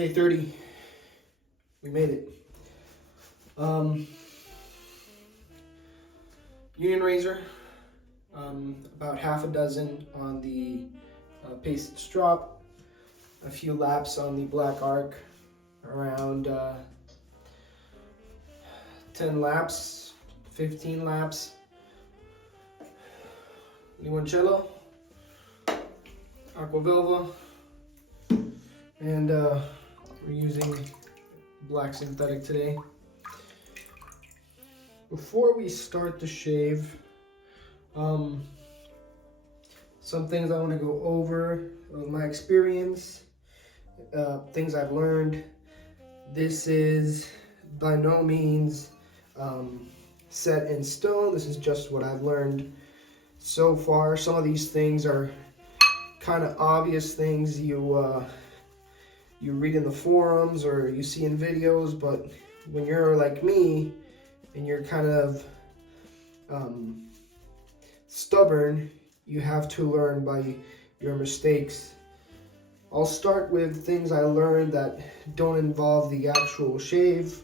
Day 30. We made it. Union razor. About half a dozen on the pasted strop. A few laps on the black arc. Around 10 laps, 15 laps. Limoncello, Aquavelva, and we're using black synthetic today. Before we start the shave, some things I want to go over, my experience, things I've learned. This is by no means set in stone. This is just what I've learned so far. Some of these things are kind of obvious things you read in the forums or you see in videos, but when you're like me and you're kind of stubborn, you have to learn by your mistakes. I'll start with things I learned that don't involve the actual shave,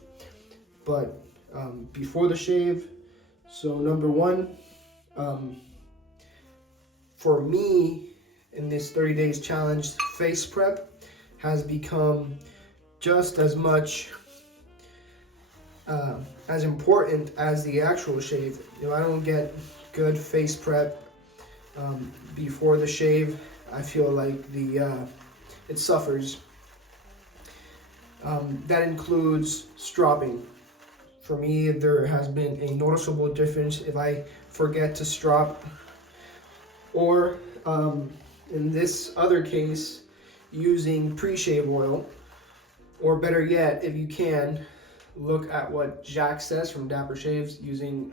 but before the shave. So number one, for me in this 30 days challenge, face prep has become just as much as important as the actual shave. You know, I don't get good face prep before the shave. I feel like it suffers. That includes stropping. For me, there has been a noticeable difference if I forget to strop, or in this other case, using pre-shave oil, or better yet, if you can, look at what Jack says from Dapper Shaves, using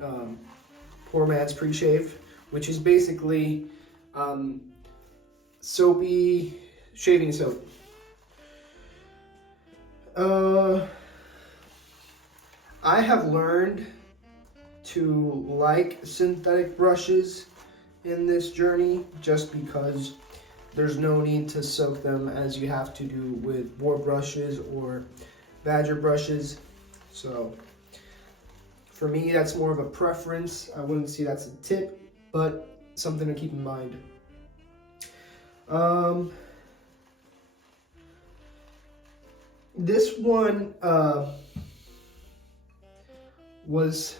Poor Man's Pre-Shave, which is basically soapy shaving soap. I have learned to like synthetic brushes in this journey just because there's no need to soak them as you have to do with boar brushes or badger brushes. So for me, that's more of a preference. I wouldn't say that's a tip, but something to keep in mind. This one was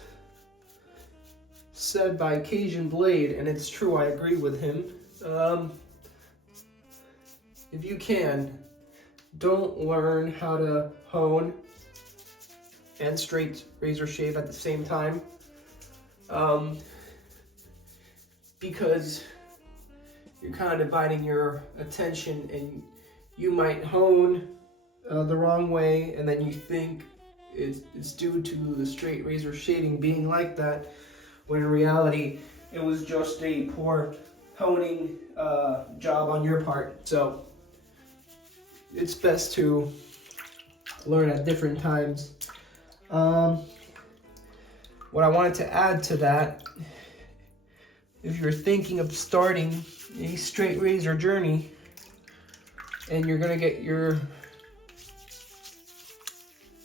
said by Cajun Blade, and it's true, I agree with him. If you can, don't learn how to hone and straight razor shave at the same time, because you're kind of dividing your attention, and you might hone the wrong way, and then you think it's due to the straight razor shaving being like that, when in reality it was just a poor honing job on your part. So it's best to learn at different times. What I wanted to add to that, if you're thinking of starting a straight razor journey and you're gonna get your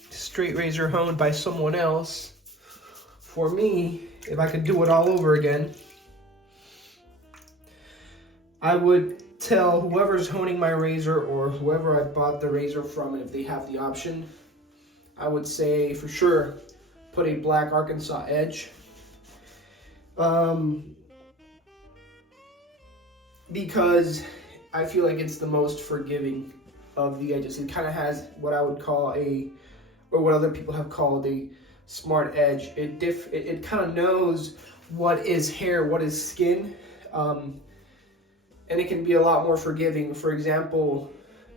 straight razor honed by someone else, for me, if I could do it all over again, I would tell whoever's honing my razor or whoever I bought the razor from, and if they have the option, I would say for sure put a black Arkansas edge, because I feel like it's the most forgiving of the edges. It kind of has what I would call or what other people have called a smart edge. It kind of knows what is hair, what is skin, and it can be a lot more forgiving. For example,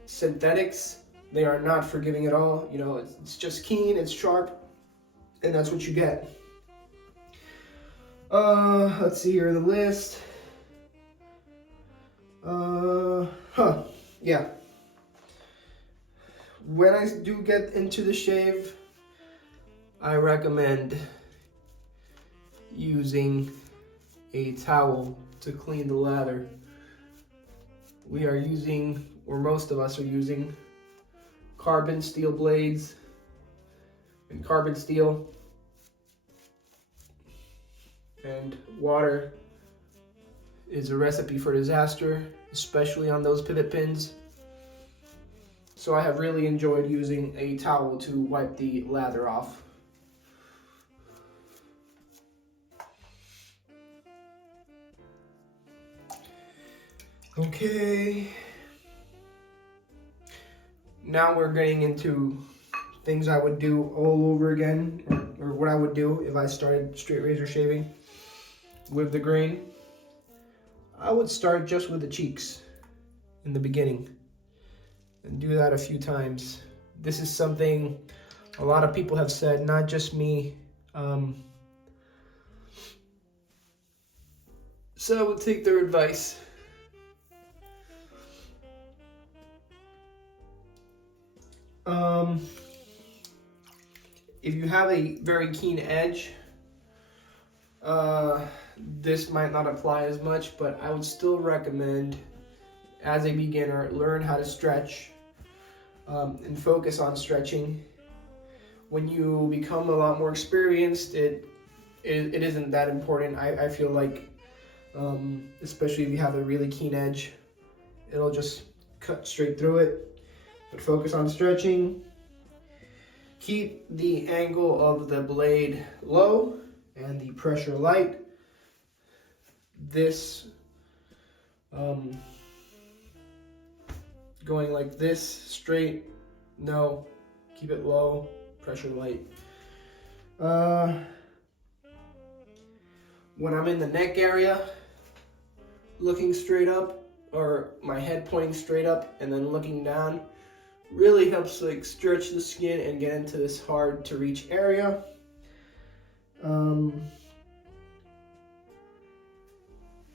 synthetics, they are not forgiving at all. You know, it's just keen, it's sharp, and that's what you get. Let's see here, the list. Yeah. When I do get into the shave, I recommend using a towel to clean the lather. We are using, or most of us are using, carbon steel blades and carbon steel. And water is a recipe for disaster, especially on those pivot pins. So I have really enjoyed using a towel to wipe the lather off. Okay. Now we're getting into things I would do all over again, or what I would do if I started straight razor shaving with the grain. I would start just with the cheeks in the beginning and do that a few times. This is something a lot of people have said, not just me. So I would take their advice. If you have a very keen edge, this might not apply as much, but I would still recommend, as a beginner, learn how to stretch and focus on stretching. When you become a lot more experienced, it isn't that important. I feel like, especially if you have a really keen edge, it'll just cut straight through it. But focus on stretching. Keep the angle of the blade low and the pressure light. This going like this, straight, no, keep it low, pressure light. When I'm in the neck area, looking straight up, or my head pointing straight up and then looking down, really helps like stretch the skin and get into this hard to reach area.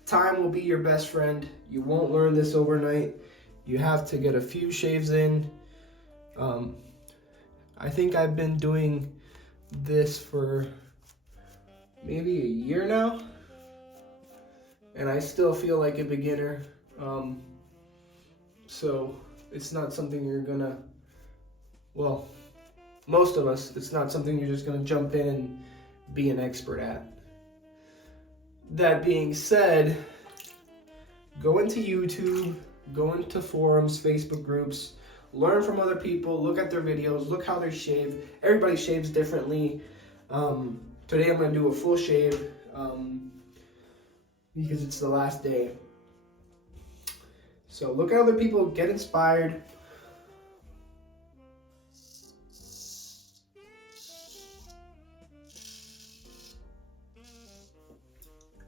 Time will be your best friend. You won't learn this overnight. You have to get a few shaves in. I think I've been doing this for maybe a year now, and I still feel like a beginner. So it's not something you're gonna, well, most of us, it's not something you're just gonna jump in and be an expert at. That being said, go into YouTube, go into forums, Facebook groups, learn from other people, look at their videos, look how they shave. Everybody shaves differently. Today I'm gonna do a full shave because it's the last day. So look at other people, get inspired.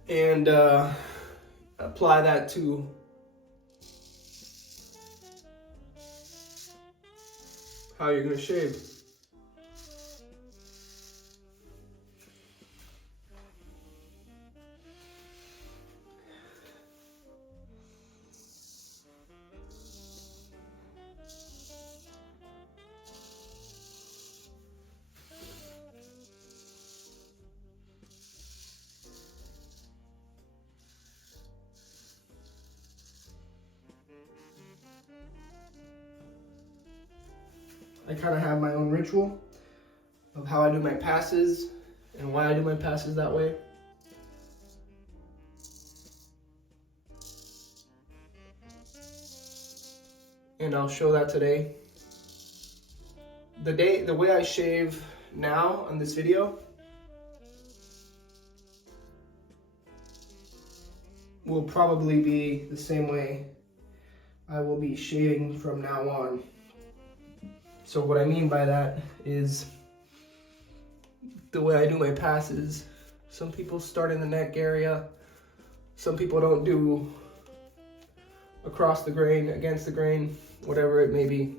And apply that to how you're gonna shave. I kind of have my own ritual of how I do my passes and why I do my passes that way. And I'll show that today. The way I shave now on this video will probably be the same way I will be shaving from now on. So what I mean by that is the way I do my passes. Some people start in the neck area. Some people don't do across the grain, against the grain, whatever it may be.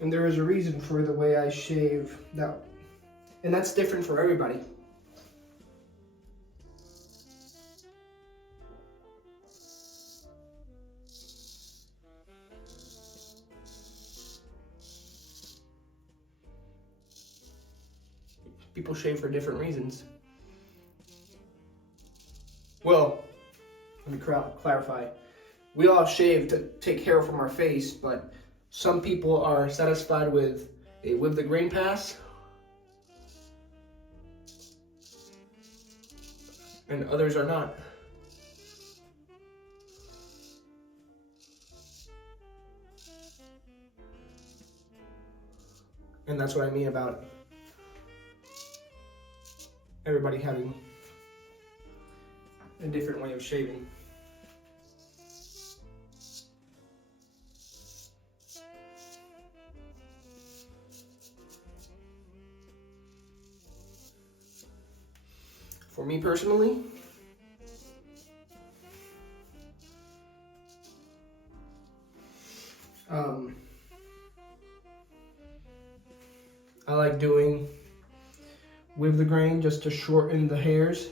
And there is a reason for the way I shave. That And that's different for everybody. People shave for different reasons. Well, let me clarify. We all shave to take care from our face, but some people are satisfied with the grain pass, and others are not. And that's what I mean about everybody having a different way of shaving. For me personally, I like doing with the grain just to shorten the hairs.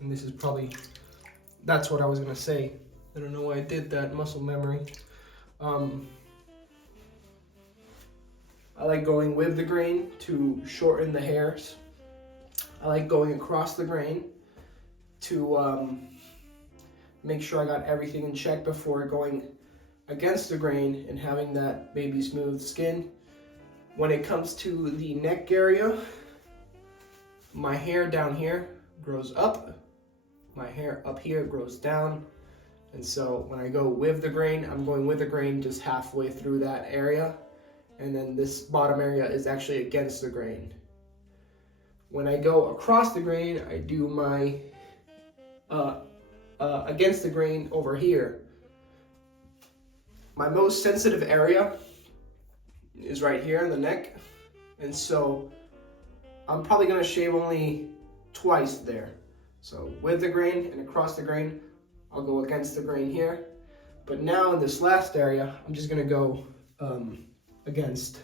And this is probably, that's what I was gonna say. I don't know why I did that, muscle memory. I like going with the grain to shorten the hairs. I like going across the grain to make sure I got everything in check before going against the grain and having that baby smooth skin. When it comes to the neck area, my hair down here grows up, my hair up here grows down. And so when I go with the grain, I'm going with the grain just halfway through that area. And then this bottom area is actually against the grain. When I go across the grain, I do my against the grain over here. My most sensitive area is right here in the neck. And so I'm probably gonna shave only twice there. So with the grain and across the grain, I'll go against the grain here. But now in this last area, I'm just gonna go against.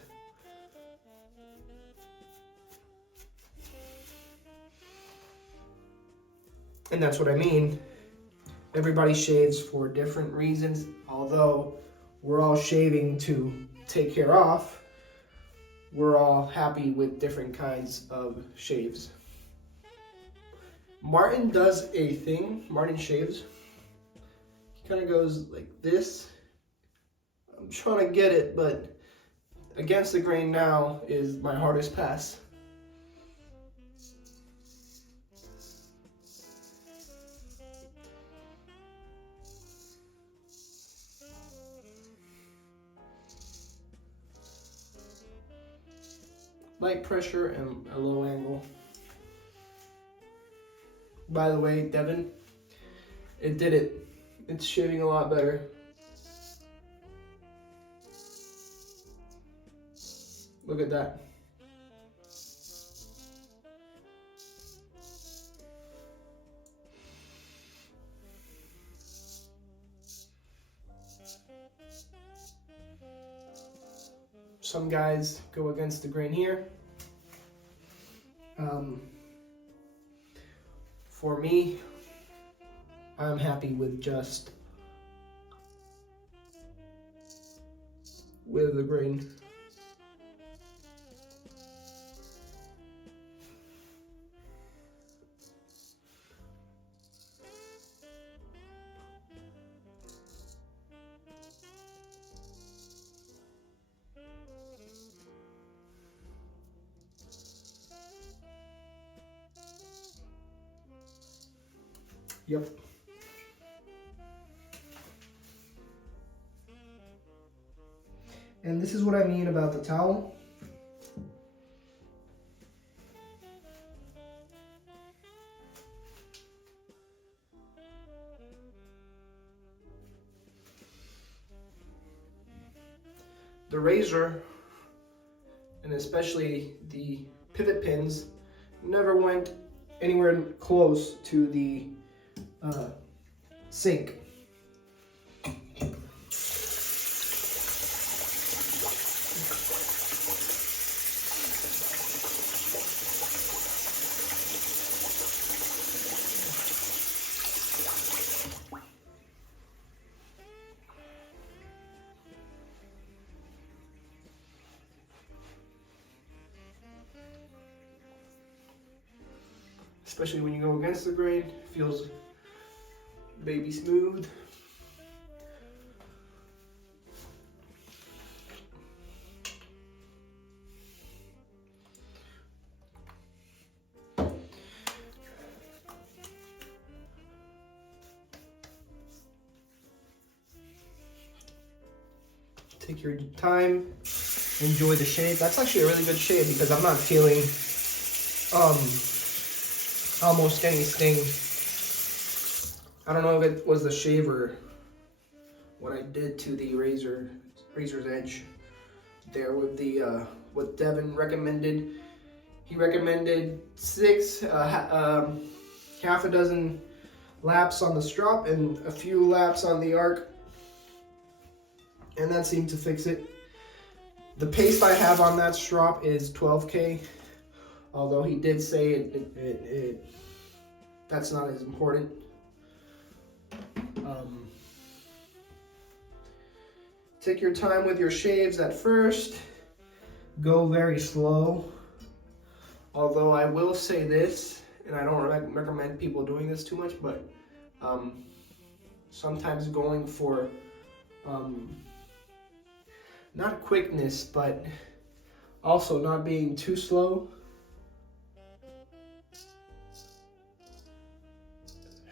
And that's what I mean. Everybody shaves for different reasons, although we're all shaving to take hair off. We're all happy with different kinds of shaves. Martin does a thing, Martin shaves. He kind of goes like this. I'm trying to get it, but against the grain now is my hardest pass. Light pressure and a low angle. By the way, Devin, it did it. It's shaving a lot better. Look at that. Some guys go against the grain here. For me, I'm happy with just with the grain. Yep. And this is what I mean about the towel. The razor and especially the pivot pins never went anywhere close to the sink. Especially when you go against the grain, feels baby smooth. Take your time, enjoy the shave. That's actually a really good shave because I'm not feeling almost any sting. I don't know if it was the shave or what I did to the razor's edge there with the what Devin recommended. He recommended half a dozen laps on the strop and a few laps on the arc, and that seemed to fix it. The pace I have on that strop is 12K, although he did say that's not as important. Take your time with your shaves at first. Go very slow. Although I will say this, and I don't recommend people doing this too much, but sometimes going for not quickness, but also not being too slow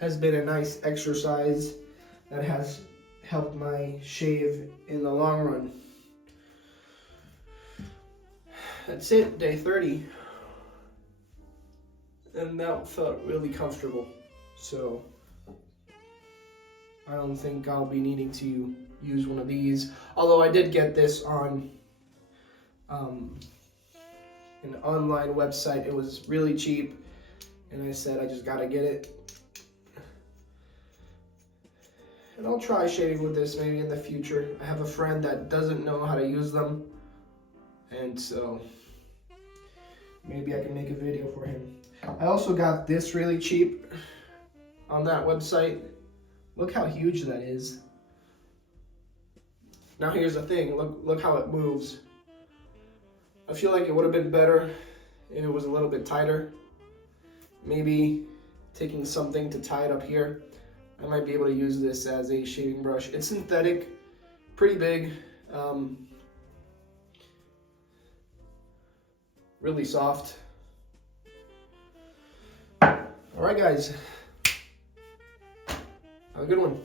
has been a nice exercise that has helped my shave in the long run. That's it, day 30. And that felt really comfortable. So I don't think I'll be needing to use one of these. Although I did get this on an online website. It was really cheap. And I said I just gotta get it. And I'll try shaving with this maybe in the future. I have a friend that doesn't know how to use them, and so maybe I can make a video for him. I also got this really cheap on that website. Look how huge that is. Now here's the thing, look how it moves. I feel like it would have been better if it was a little bit tighter. Maybe taking something to tie it up here. I might be able to use this as a shaving brush. It's synthetic, pretty big, really soft. All right, guys, have a good one.